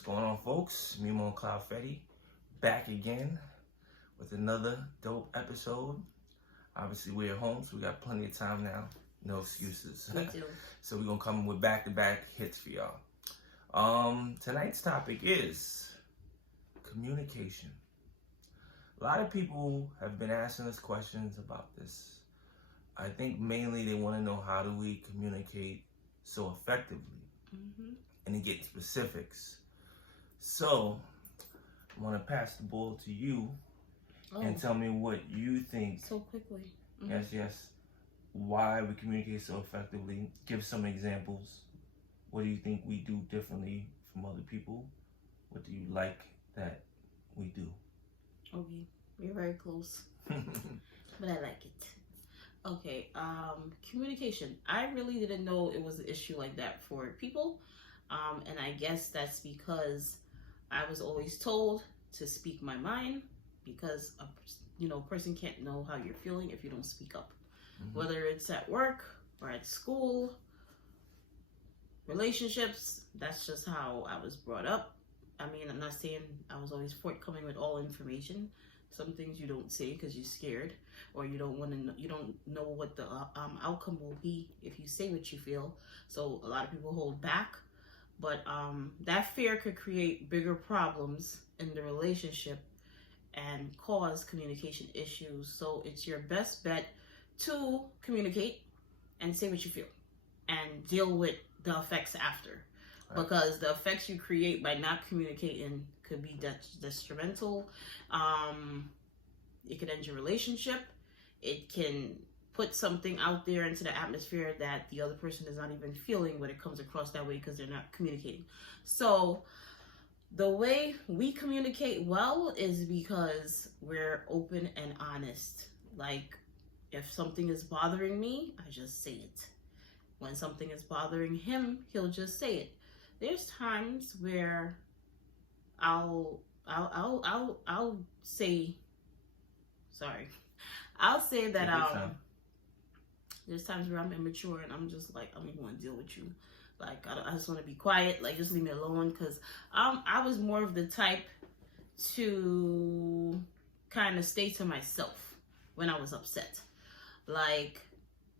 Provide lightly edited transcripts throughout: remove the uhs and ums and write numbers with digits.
What's going on, folks? Mimo Cloud Fetty back again with another dope episode. Obviously, we're at home, so we got plenty of time now. No excuses. Me too. So we're gonna come with back-to-back hits for y'all. Tonight's topic is communication. A lot of people have been asking us questions about this. I think mainly they want to know, how do we communicate so effectively? And to get specifics. So I want to pass the ball to you and tell me what you think. So quickly. Yes. Why we communicate so effectively. Give some examples. What do you think we do differently from other people? What do you like that we do? Okay, we're very close, but I like it. Okay, communication. I really didn't know it was an issue like that for people, and I guess that's because I was always told to speak my mind, because a person can't know how you're feeling if you don't speak up. Whether it's at work or at school, relationships, that's just how I was brought up. I mean, I'm not saying I was always forthcoming with all information. Some things you don't say because you're scared, or you don't want to know, you don't know what the outcome will be if you say what you feel. So a lot of people hold back, but that fear could create bigger problems in the relationship and cause communication issues. So it's your best bet to communicate and say what you feel and deal with the effects after. Right. Because the effects you create by not communicating could be detrimental. It could end your relationship. It can put something out there into the atmosphere that the other person is not even feeling when it comes across that way, because they're not communicating. So the way we communicate well is because we're open and honest. Like, if something is bothering me, I just say it. When something is bothering him, he'll just say it. There's times where I'll say, sorry. I'll say that there's times where I'm immature and I'm just like, I don't even want to deal with you. Like, I just want to be quiet. Like, just leave me alone. Because I was more of the type to kind of stay to myself when I was upset. Like,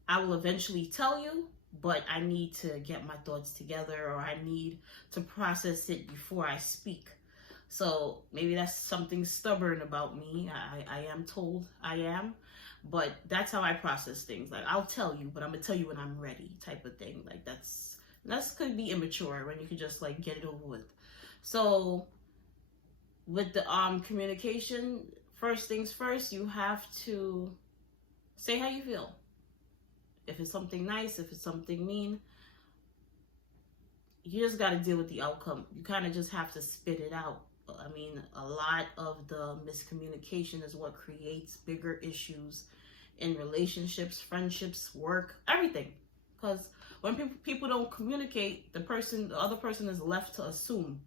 I will eventually tell you, but I need to get my thoughts together, or I need to process it before I speak. So maybe that's something stubborn about me. I am told I am, but that's how I process things. Like, I'll tell you, but I'm gonna tell you when I'm ready, type of thing. Like, that's could be immature when you could just like get it over with. So with the communication, first things first, you have to say how you feel. If it's something nice, if it's something mean, you just got to deal with the outcome. You kind of just have to spit it out. I mean, a lot of the miscommunication is what creates bigger issues in relationships, friendships, work, everything. Because when people don't communicate, the other person is left to assume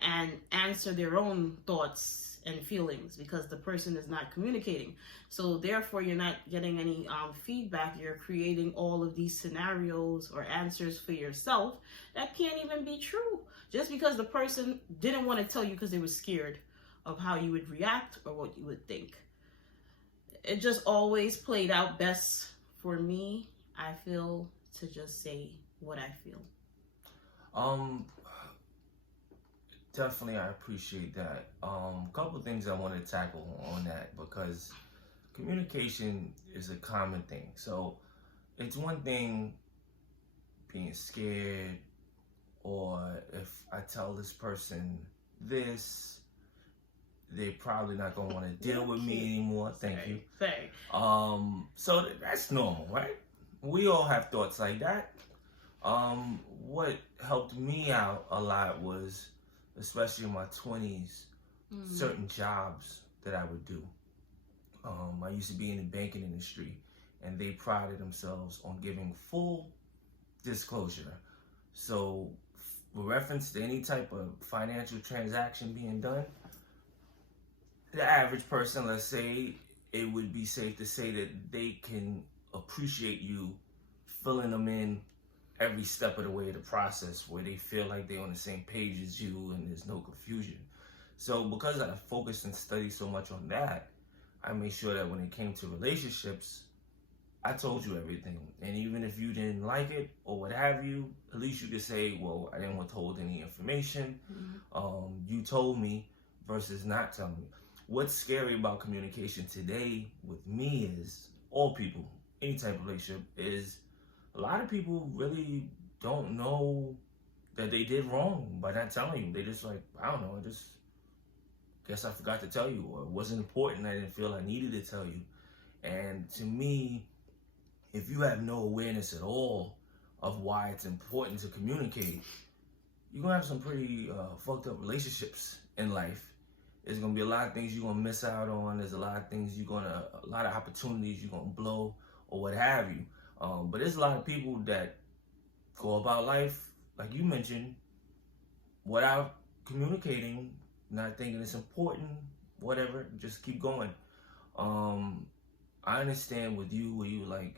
and answer their own thoughts and feelings, because the person is not communicating. So therefore, you're not getting any feedback. You're creating all of these scenarios or answers for yourself that can't even be true, just because the person didn't want to tell you because they were scared of how you would react or what you would think. It just always played out best for me, I feel, to just say what I feel. Definitely, I appreciate that. Couple of things I want to tackle on that, because communication is a common thing. So it's one thing being scared, or if I tell this person this, they're probably not gonna want to deal with me anymore. Thank you. So that's normal, right? We all have thoughts like that. What helped me out a lot was, especially in my 20s, certain jobs that I would do. I used to be in the banking industry, and they prided themselves on giving full disclosure. So, with reference to any type of financial transaction being done, the average person, let's say, it would be safe to say that they can appreciate you filling them in every step of the way of the process where they feel like they're on the same page as you and there's no confusion. So because I focused and studied so much on that, I made sure that when it came to relationships, I told you everything. And even if you didn't like it or what have you, at least you could say, well, I didn't withhold any information. You told me versus not telling me. What's scary about communication today with me is, all people, any type of relationship, is a lot of people really don't know that they did wrong by not telling you. They just like, I don't know, I just guess I forgot to tell you, or it wasn't important, I didn't feel I needed to tell you. And to me, if you have no awareness at all of why it's important to communicate, you're gonna have some pretty fucked up relationships in life. There's gonna be a lot of things you're gonna miss out on. There's a lot of things a lot of opportunities you're gonna blow or what have you. But there's a lot of people that go about life, like you mentioned, without communicating, not thinking it's important, whatever, just keep going. I understand with you where you like,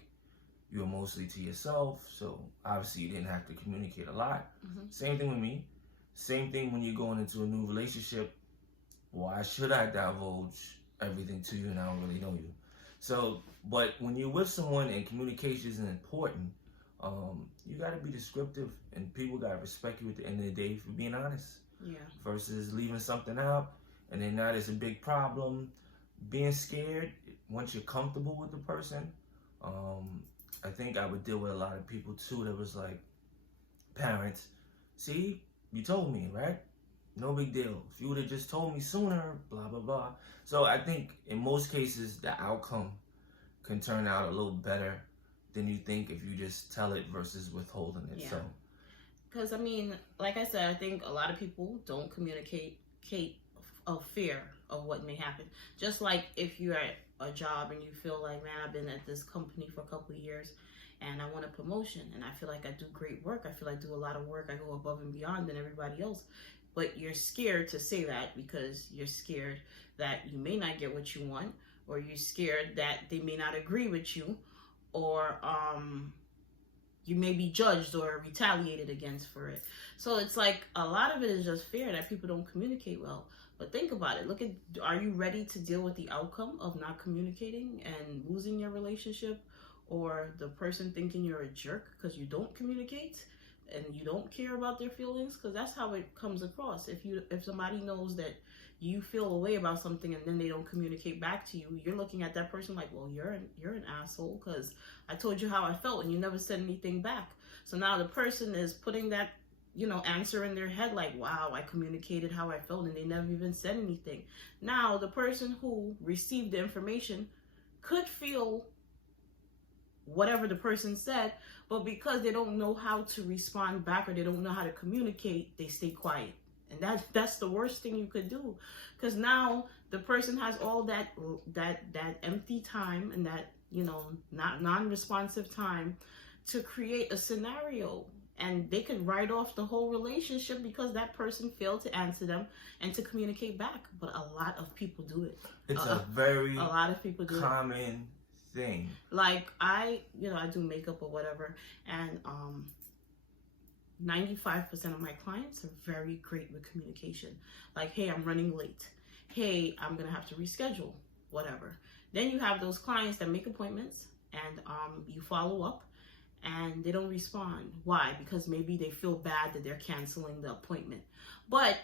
you're mostly to yourself, so obviously you didn't have to communicate a lot. Same thing with me. Same thing when you're going into a new relationship. Why should I divulge everything to you and I don't really know you? So, but when you're with someone and communication is important, you got to be descriptive and people got to respect you at the end of the day for being honest. Yeah. Versus leaving something out and then now there's a big problem. Being scared, once you're comfortable with the person, I think I would deal with a lot of people too that was like, parents, see, you told me, right? No big deal. If you would have just told me sooner, blah, blah, blah. So I think in most cases, the outcome can turn out a little better than you think if you just tell it versus withholding it. Yeah. So, because I mean, like I said, I think a lot of people don't communicate of fear of what may happen. Just like if you're at a job and you feel like, man, I've been at this company for a couple of years and I want a promotion and I feel like I do great work. I feel like I do a lot of work. I go above and beyond than everybody else. But you're scared to say that because you're scared that you may not get what you want, or you're scared that they may not agree with you, or you may be judged or retaliated against for it. So it's like a lot of it is just fear that people don't communicate well. But think about it. Are you ready to deal with the outcome of not communicating and losing your relationship, or the person thinking you're a jerk because you don't communicate and you don't care about their feelings? Because that's how it comes across. If somebody knows that you feel a way about something and then they don't communicate back to you, you're looking at that person like, well, you're an asshole because I told you how I felt and you never said anything back. So now the person is putting that answer in their head like, wow, I communicated how I felt and they never even said anything. Now the person who received the information could feel whatever the person said, but because they don't know how to respond back or they don't know how to communicate, they stay quiet. And that's the worst thing you could do, because now the person has all that empty time and that not non-responsive time to create a scenario, and they could write off the whole relationship because that person failed to answer them and to communicate back. But a lot of people do it. It's a very a lot of people do common thing. Like I do makeup or whatever, and 95% of my clients are very great with communication. Like, hey, I'm running late. Hey, I'm gonna have to reschedule, whatever. Then you have those clients that make appointments and you follow up and they don't respond. Why? Because maybe they feel bad that they're canceling the appointment. But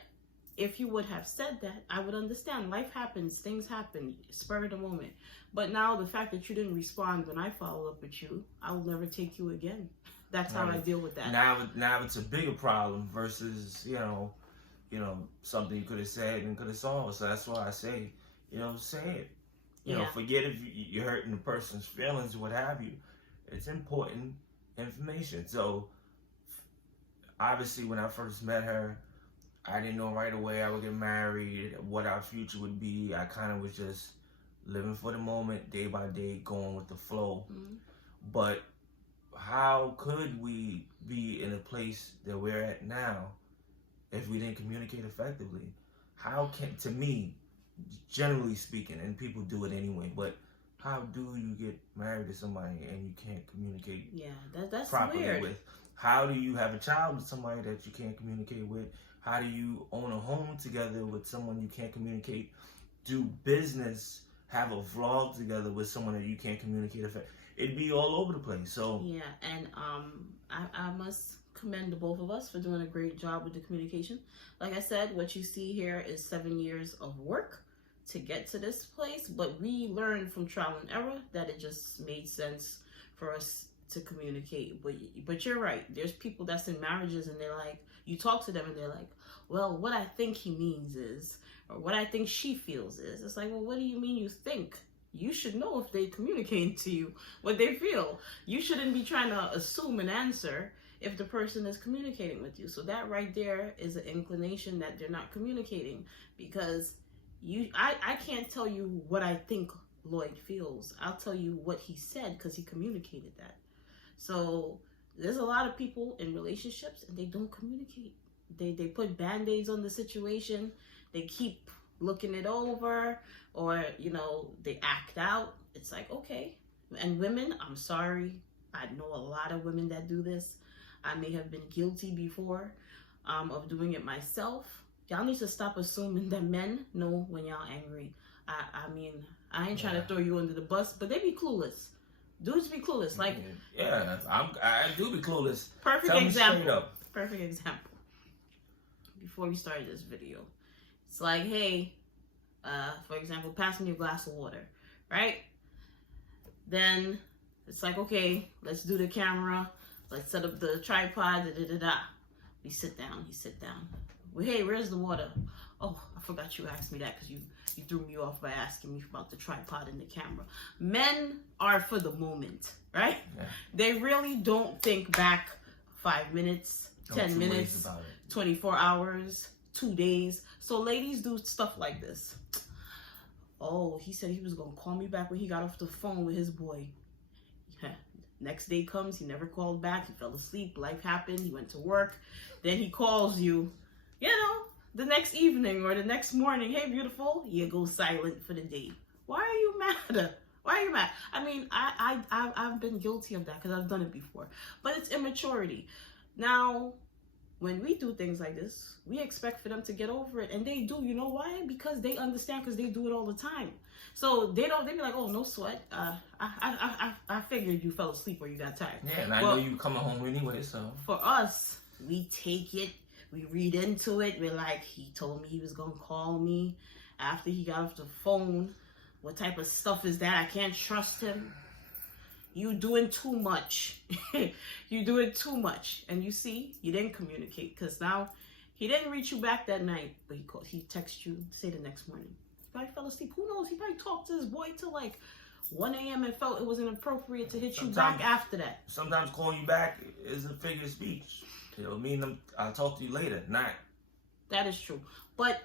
if you would have said that, I would understand. Life happens, things happen, spur of the moment. But now the fact that you didn't respond when I follow up with you, I will never take you again. That's how I deal with that. Now it's a bigger problem versus, something you could have said and could have solved. So that's why I say, say it. Forget if you're hurting the person's feelings or what have you. It's important information. So obviously when I first met her, I didn't know right away I would get married, what our future would be. I kind of was just living for the moment, day by day, going with the flow. Mm-hmm. But how could we be in a place that we're at now if we didn't communicate effectively? How can, to me, generally speaking, and people do it anyway, but how do you get married to somebody and you can't communicate that's properly weird. with? How do you have a child with somebody that you can't communicate with? How do you own a home together with someone you can't communicate? Do business, have a vlog together with someone that you can't communicate? It'd be all over the place. So yeah, and I must commend the both of us for doing a great job with the communication. Like I said, what you see here is 7 years of work to get to this place, but we learned from trial and error that it just made sense for us to communicate. But you're right. There's people that's in marriages and they're like, you talk to them and they're like, well, what I think he means is, or what I think she feels is. It's like, well, what do you mean you think? You should know if they communicate to you what they feel. You shouldn't be trying to assume an answer if the person is communicating with you. So that right there is an inclination that they're not communicating, because I can't tell you what I think Lloyd feels. I'll tell you what he said because he communicated that. So there's a lot of people in relationships and they don't communicate. They put band-aids on the situation. They keep looking it over, or, you know, they act out. It's like, okay. And women, I'm sorry. I know a lot of women that do this. I may have been guilty before of doing it myself. Y'all need to stop assuming that men know when y'all angry. I mean, I ain't trying to throw you under the bus, but they be clueless. Dudes be clueless. Like, yeah, I do be clueless. Perfect Tell example. Me straight up. Perfect example. Before we started this video, it's like, hey, for example, pass me your glass of water, right? Then it's like, okay, let's do the camera. Let's set up the tripod. We sit down. You sit down. Well, hey, where's the water? Oh, I forgot you asked me that because you threw me off by asking me about the tripod and the camera. Men are for the moment, right? Yeah. They really don't think back 5 minutes, 10 minutes, 24 hours, 2 days. So ladies do stuff like this. Oh, he said he was going to call me back when he got off the phone with his boy. Next day comes, he never called back. He fell asleep. Life happened. He went to work. Then he calls you, you know, the next evening or the next morning. Hey, beautiful. You go silent for the day. Why are you mad? Why are you mad? I mean, I've been guilty of that because I've done it before. But it's immaturity. Now, when we do things like this, we expect for them to get over it. And they do. You know why? Because they understand, because they do it all the time. So they be like, oh, no sweat. I figured you fell asleep or you got tired. Yeah, and I know you coming home anyway, so. For us, we take it. We read into it. We're like, he told me he was going to call me after he got off the phone. What type of stuff is that? I can't trust him. You doing too much. You doing too much. And you see, you didn't communicate, because now he didn't reach you back that night, but he texted you, say the next morning. He probably fell asleep. Who knows? He probably talked to his boy till like 1 a.m. and felt it was inappropriate to hit you back after that. Sometimes calling you back is a figure of speech. It'll mean I'll talk to you later, not. That is true. But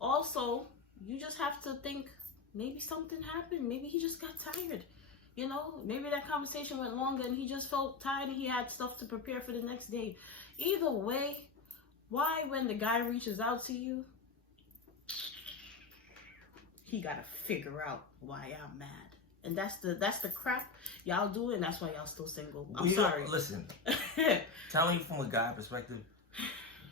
also, you just have to think, maybe something happened. Maybe he just got tired. You know, maybe that conversation went longer and he just felt tired and he had stuff to prepare for the next day. Either way, why, when the guy reaches out to you, he got to figure out why I'm mad. And that's the crap y'all do, and that's why y'all still single. I'm sorry. Listen, telling you from a guy perspective,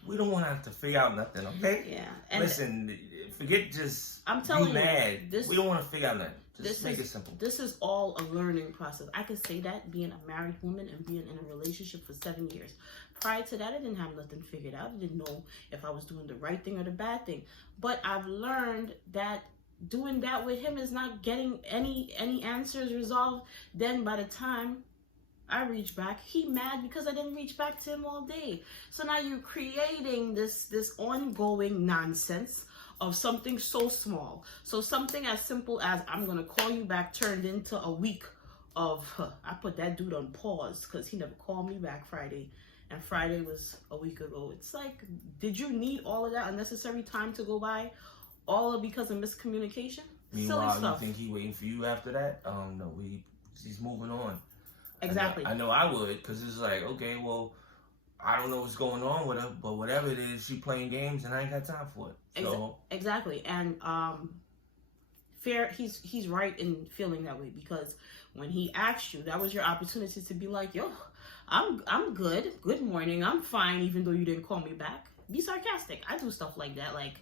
we don't want to have to figure out nothing, okay? Yeah. And listen, forget just I'm telling be mad. We don't want to figure out nothing. Just make it simple. This is all a learning process. I can say that being a married woman and being in a relationship for 7 years. Prior to that, I didn't have nothing figured out. I didn't know if I was doing the right thing or the bad thing. But I've learned that doing that with him is not getting any answers resolved. Then by the time I reach back, he mad because I didn't reach back to him all day. So now you're creating this ongoing nonsense of something so small. So something as simple as I'm gonna call you back turned into a week of I put that dude on pause because he never called me back Friday, and Friday was a week ago. It's like, did you need all of that unnecessary time to go by? All because of miscommunication? Meanwhile, you think he waiting for you after that? No, he's moving on. Exactly. I know I would, because it's like, okay, well, I don't know what's going on with her, but whatever it is, she playing games and I ain't got time for it. So exactly. And he's right in feeling that way, because when he asked you, that was your opportunity to be like, yo, I'm good. Good morning. I'm fine, even though you didn't call me back. Be sarcastic. I do stuff like that. Like,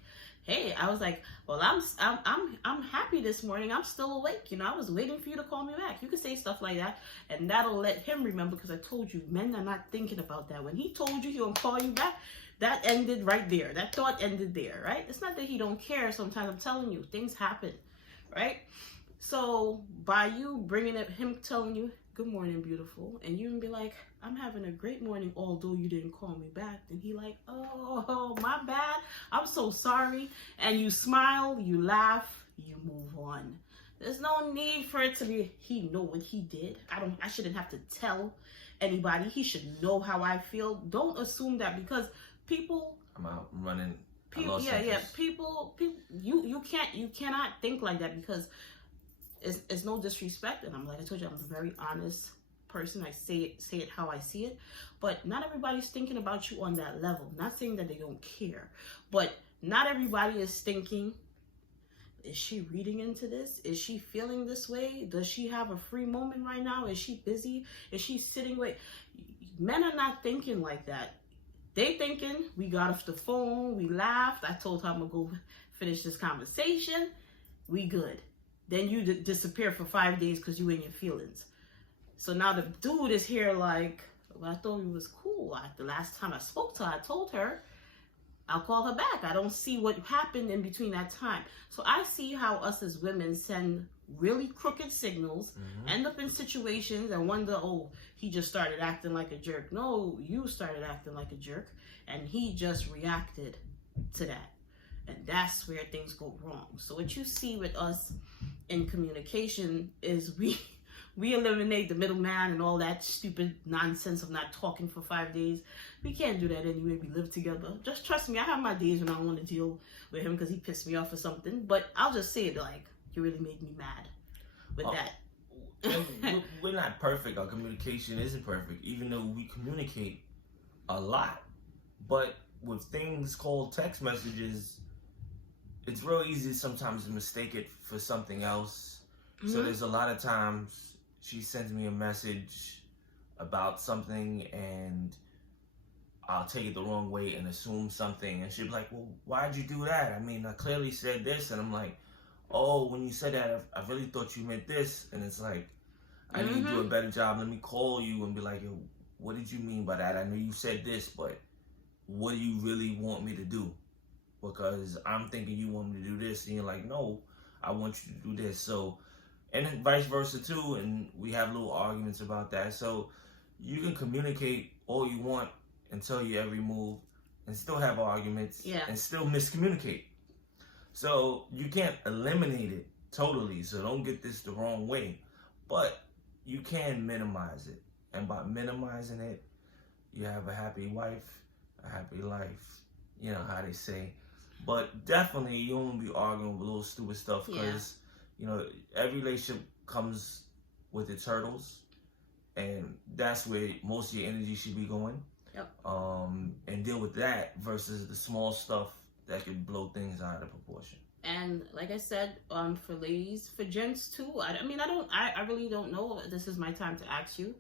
hey, I was like, well, I'm happy this morning. I'm still awake. You know, I was waiting for you to call me back. You can say stuff like that, and that'll let him remember. Because I told you, men are not thinking about that. When he told you he'll call you back, that ended right there. That thought ended there, right? It's not that he don't care. Sometimes I'm telling you, things happen, right? So by you bringing up him telling you, good morning, beautiful, and you can be like, I'm having a great morning, although you didn't call me back. And he like, oh, my bad. I'm so sorry. And you smile, you laugh, you move on. There's no need for it to be, he know what he did. I shouldn't have to tell anybody. He should know how I feel. Don't assume that because people, I'm out running. people, people, you cannot think like that because it's no disrespect. And I told you, I'm a very honest person. I say it how I see it, but not everybody's thinking about you on that level. Not saying that they don't care, but not everybody is thinking, is she reading into this? Is she feeling this way? Does she have a free moment right now? Is she busy? Is she sitting with? Men are not thinking like that. They thinking, we got off the phone, we laughed, I told her I'm gonna go finish this conversation, we good. Then you disappear for 5 days because you in your feelings. So now the dude is here like, well, I thought he was cool. The last time I spoke to her, I told her I'll call her back. I don't see what happened in between that time. So I see how us as women send really crooked signals, end up in situations and wonder, oh, he just started acting like a jerk. No, you started acting like a jerk and he just reacted to that. And that's where things go wrong. So what you see with us in communication is we eliminate the middleman and all that stupid nonsense of not talking for 5 days. We can't do that anyway. We live together. Just trust me. I have my days when I want to deal with him because he pissed me off or something. But I'll just say it like, you really made me mad with that. We're not perfect. Our communication isn't perfect, even though we communicate a lot. But with things called text messages, it's real easy sometimes to mistake it for something else. So there's a lot of times she sends me a message about something and I'll take it the wrong way and assume something. And she'll be like, well, why'd you do that? I mean, I clearly said this. And I'm like, oh, when you said that, I really thought you meant this. And it's like, I need to do a better job. Let me call you and be like, yo, what did you mean by that? I know you said this, but what do you really want me to do? Because I'm thinking you want me to do this. And you're like, no, I want you to do this. So, and then vice versa too. And we have little arguments about that. So you can communicate all you want and tell you every move and still have arguments and still miscommunicate. So you can't eliminate it totally. So don't get this the wrong way. But you can minimize it. And by minimizing it, you have a happy wife, a happy life. You know how they say. But definitely you don't want to be arguing with little stupid stuff because, you know, every relationship comes with its hurdles. And that's where most of your energy should be going. Yep. And deal with that versus the small stuff that could blow things out of proportion. And like I said, for ladies, for gents too, I really don't know. This is my time to ask you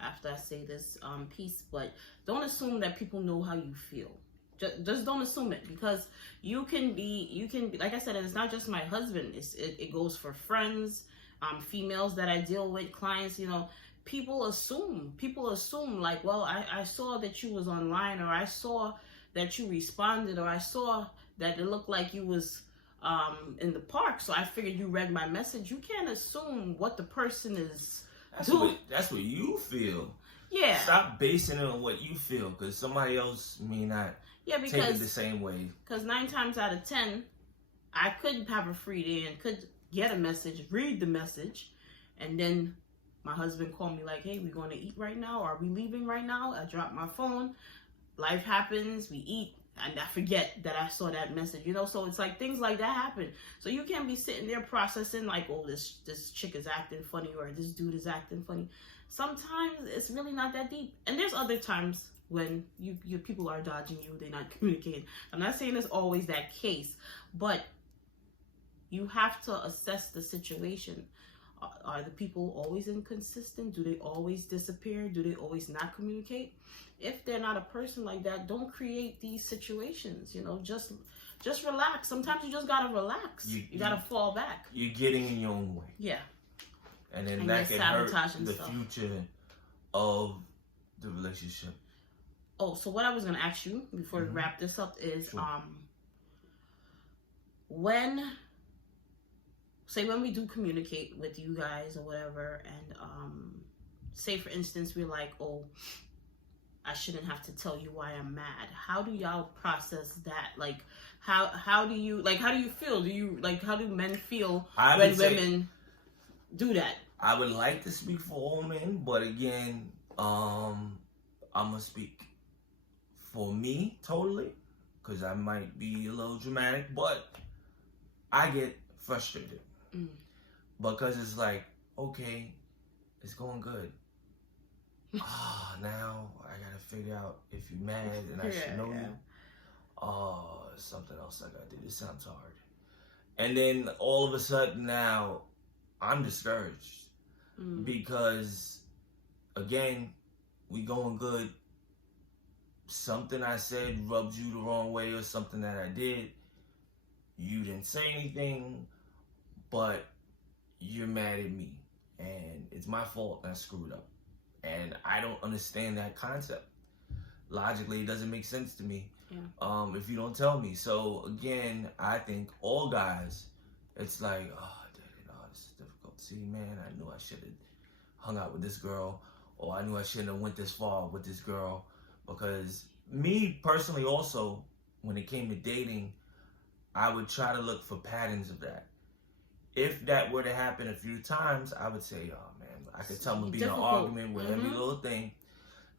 after I say this piece, but don't assume that people know how you feel. Just don't assume it, because you can be, like I said, and it's not just my husband. It goes for friends, females that I deal with, clients, you know. People assume like, well, I saw that you was online, or I saw that you responded, or I saw that it looked like you was in the park, so I figured you read my message. You can't assume what the person is doing. That's what you feel. Yeah. Stop basing it on what you feel, because somebody else may not take it the same way. Because 9 times out of 10, I could have a free day and could get a message, read the message, and then my husband called me like, hey, we going to eat right now? Are we leaving right now? I dropped my phone. Life happens. We eat. And I forget that I saw that message, you know? So it's like things like that happen. So you can't be sitting there processing like, oh, this chick is acting funny, or this dude is acting funny. Sometimes it's really not that deep. And there's other times when your people are dodging you. They're not communicating. I'm not saying it's always that case, but you have to assess the situation. Are the people always inconsistent? Do they always disappear? Do they always not communicate? If they're not a person like that, don't create these situations. You know, just relax. Sometimes you just gotta relax. You gotta fall back. You're getting in your own way. Yeah. And then that can hurt the future of the relationship. Oh, so what I was gonna ask you before we wrap this up is, when we do communicate with you guys or whatever, and say for instance we're like, oh, I shouldn't have to tell you why I'm mad. How do y'all process that? Like, how do you feel? How do men feel when women do that? I would like to speak for all men, but again, I'm gonna speak for me totally, because I might be a little dramatic, but I get frustrated because it's like, okay, it's going good. Now I gotta figure out if you're mad and I should know you. Something else I gotta do. This sounds hard. And then all of a sudden now I'm discouraged because again, we going good. Something I said rubbed you the wrong way, or something that I did. You didn't say anything, but you're mad at me, and it's my fault and I screwed up. And I don't understand that concept. Logically, it doesn't make sense to me if you don't tell me. So again, I think all guys, it's like, oh, this is difficult. See, man, I knew I should have hung out with this girl, or I knew I shouldn't have went this far with this girl. Because me personally also, when it came to dating, I would try to look for patterns of that. If that were to happen a few times, I would say, oh man, I could tell them be in an argument with every little thing.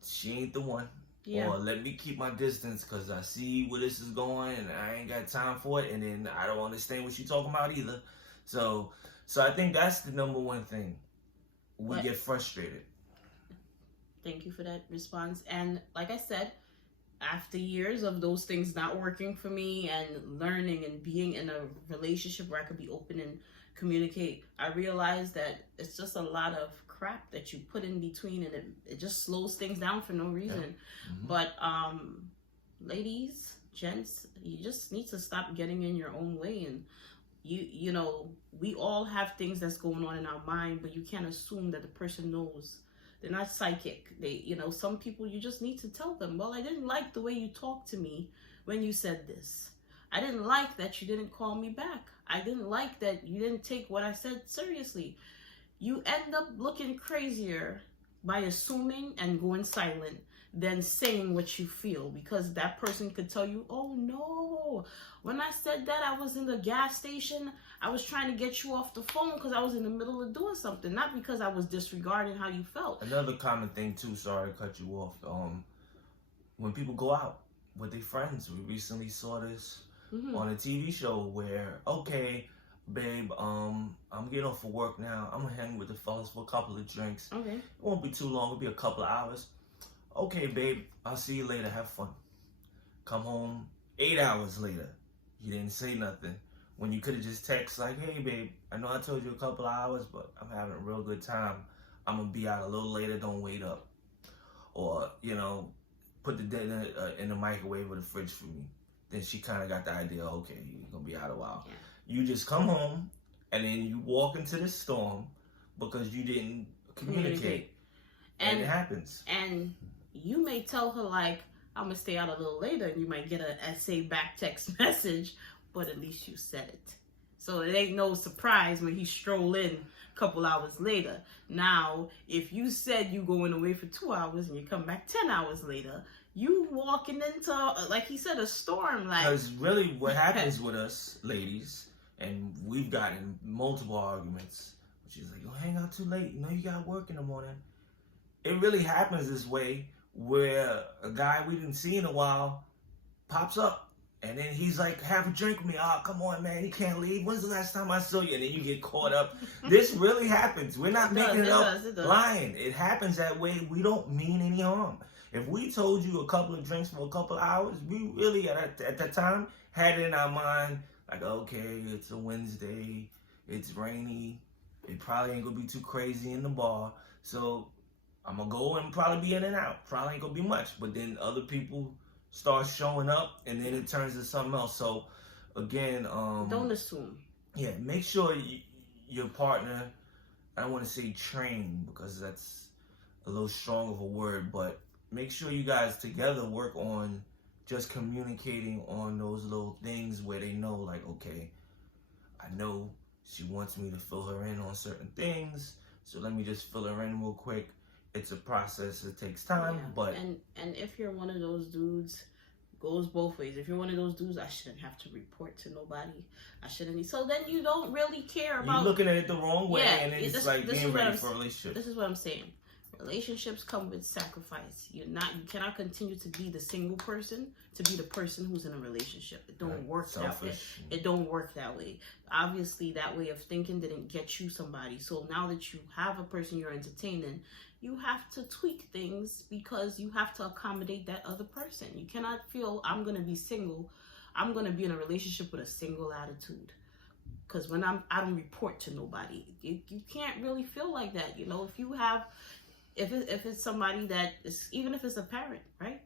She ain't the one. Yeah. Or let me keep my distance because I see where this is going and I ain't got time for it. And then I don't understand what she's talking about either. So I think that's the number one thing. We get frustrated. Thank you for that response. And like I said, after years of those things not working for me and learning and being in a relationship where I could be open and communicate, I realized that it's just a lot of crap that you put in between, and it just slows things down for no reason. But ladies, gents, you just need to stop getting in your own way. And you know, we all have things that's going on in our mind, but you can't assume that the person knows. They're not psychic. Some people, you just need to tell them, well, I didn't like the way you talked to me when you said this. I didn't like that you didn't call me back. I didn't like that you didn't take what I said seriously. You end up looking crazier by assuming and going silent than saying what you feel, because that person could tell you, oh no, when I said that, I was in the gas station, I was trying to get you off the phone because I was in the middle of doing something, not because I was disregarding how you felt. Another common thing too, sorry to cut you off, when people go out with their friends, we recently saw this on a TV show where, okay, babe, I'm getting off for work now, I'm gonna hang with the fellas for a couple of drinks. Okay. It won't be too long, it'll be a couple of hours. Okay, babe, I'll see you later. Have fun. Come home 8 hours later. You didn't say nothing. When you could have just texted like, hey, babe, I know I told you a couple of hours, but I'm having a real good time. I'm going to be out a little later. Don't wait up. Or, put the dinner in the microwave or the fridge for me. Then she kind of got the idea, okay, you're going to be out a while. Yeah. You just come home, and then you walk into the storm because you didn't communicate. And it happens. And you may tell her, like, I'm going to stay out a little later, and you might get a essay back text message, but at least you said it. So it ain't no surprise when he stroll in a couple hours later. Now, if you said you going away for 2 hours and you come back 10 hours later, you walking into, like he said, a storm. Because really what happens with us, ladies, and we've gotten multiple arguments, she's like, hang out too late. You got work in the morning. It really happens this way, where a guy we didn't see in a while pops up, and then he's like, have a drink with me. Oh, come on, man, he can't leave. When's the last time I saw you? And then you get caught up. This really happens. We're not making it up lying. It happens that way. We don't mean any harm. If we told you a couple of drinks for a couple of hours, we really, at the time, had it in our mind, like, okay, it's a Wednesday, it's rainy, It probably ain't gonna be too crazy in the bar. So I'm gonna go and probably be in and out. Probably ain't gonna be much. But then other people start showing up, and then it turns to something else. So again, don't assume. Yeah, make sure your partner, I don't want to say train because that's a little strong of a word, but make sure you guys together work on just communicating on those little things where they know, like, okay, I know she wants me to fill her in on certain things, so let me just fill her in real quick. It's a process, it takes time, but and if you're one of those dudes, goes both ways. If you're one of those dudes, I shouldn't have to report to nobody. I shouldn't. So then you don't really care about. You're looking at it the wrong way, yeah, and it's like being ready for a relationship. This is what I'm saying. Relationships come with sacrifice. You cannot continue to be the single person to be the person who's in a relationship. It don't work that way. It don't work that way. Obviously, that way of thinking didn't get you somebody. So now that you have a person you're entertaining, you have to tweak things because you have to accommodate that other person. You cannot feel, I'm going to be single. I'm going to be in a relationship with a single attitude. Because when I don't report to nobody. You can't really feel like that. You know, if you have... If it's somebody that is, even if it's a parent, right?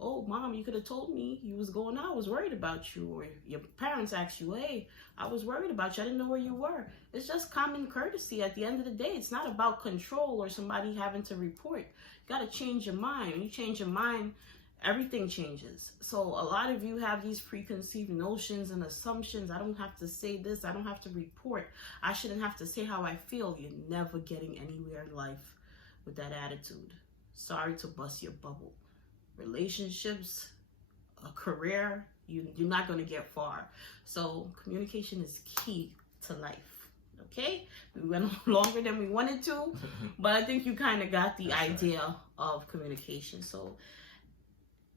Oh, mom, you could have told me you was going out. I was worried about you. Or your parents asked you, hey, I was worried about you. I didn't know where you were. It's just common courtesy. At the end of the day, it's not about control or somebody having to report. You got to change your mind. When you change your mind, everything changes. So a lot of you have these preconceived notions and assumptions. I don't have to say this. I don't have to report. I shouldn't have to say how I feel. You're never getting anywhere in life with that attitude. Sorry to bust your bubble. Relationships, a career, you're not going to get far. So communication is key to life. Okay? We went on longer than we wanted to, but I think you kind of got the idea of communication. So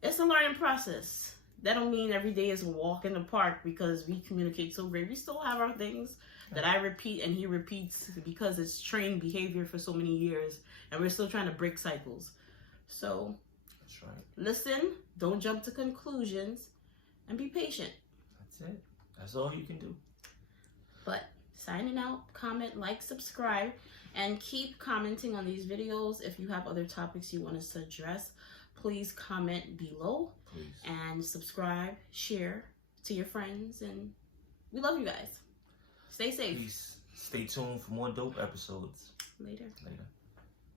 it's a learning process. That don't mean every day is a walk in the park because we communicate so great. We still have our things that I repeat and he repeats because it's trained behavior for so many years, and we're still trying to break cycles. So that's right. Listen, don't jump to conclusions, and be patient. That's it. That's all you can do. But signing out, comment, like, subscribe, and keep commenting on these videos. If you have other topics you want us to address, please comment below. Please. And subscribe, share to your friends, and we love you guys. Stay safe. Peace. Stay tuned for more dope episodes. Later. Later.